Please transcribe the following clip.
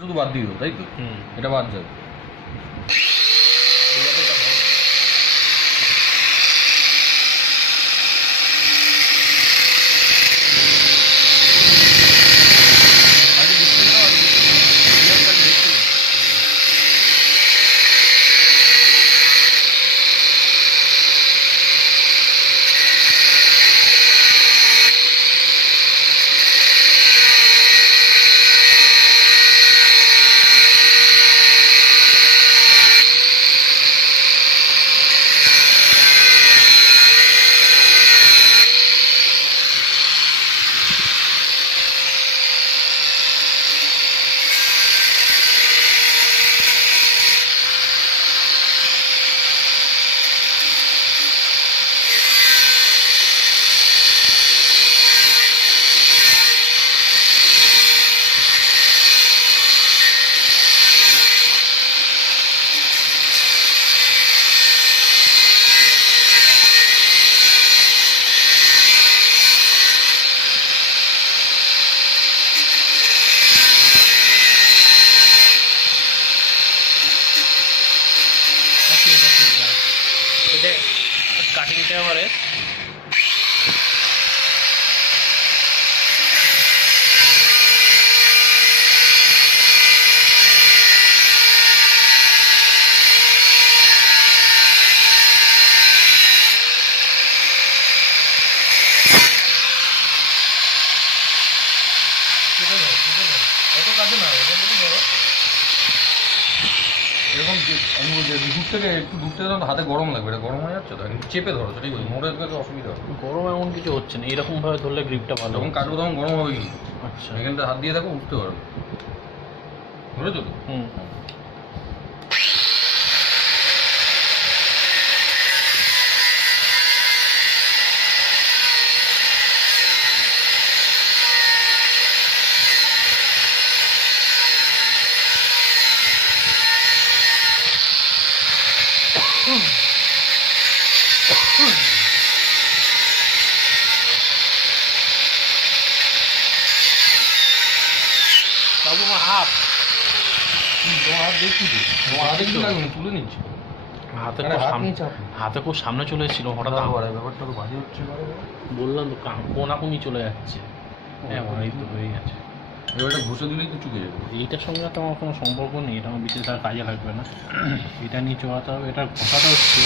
শুধু বাদ দিয়ে দেবো, তাই তো? এটা বাদ যাবে। এটা কাটিংটা এবারে অত কাজে না, এরকম আমি বলছি দূর থেকে একটু দূর থেকে ধরো হাতে গরম লাগবে, এটা গরম হয়ে যাচ্ছে তো চেপে ধরো, সেটাই বলছি। মোড়ে গেলে অসুবিধা হবে। গরম এমন কিছু হচ্ছে না, এরকমভাবে ধরলে গ্রিপটা ভালো। যখন কাটবো তখন গরম হবে কিন্তু। আচ্ছা, এখানটা হাত দিয়ে থাকো, উঠতে পারবে, বুঝেছো তো? বাবু আমার হাত তোমার হাত দেখছি তো, তোমার হাতে কিছু লাগবে না, তুলে নিচ্ছি। হাতে আরে খুব হাত সামনে, নিয়ে চাপ। হাতে খুব সামনে চলে এসেছিল হঠাৎ। ব্যাপারটা তো বাজে হচ্ছে। বললাম তো কোনাকুনি চলে যাচ্ছে। হ্যাঁ, এই তো হয়ে গেছে। এবারটা ঘষে দিলেই তো চুকে যাবে। এইটার সঙ্গে তো আমার কোনো সম্পর্ক নেই, এটা আমার বিশেষ আর কাজে লাগবে না। এটা নিয়ে চলাতে হবে, এটা ঘষাটা হচ্ছে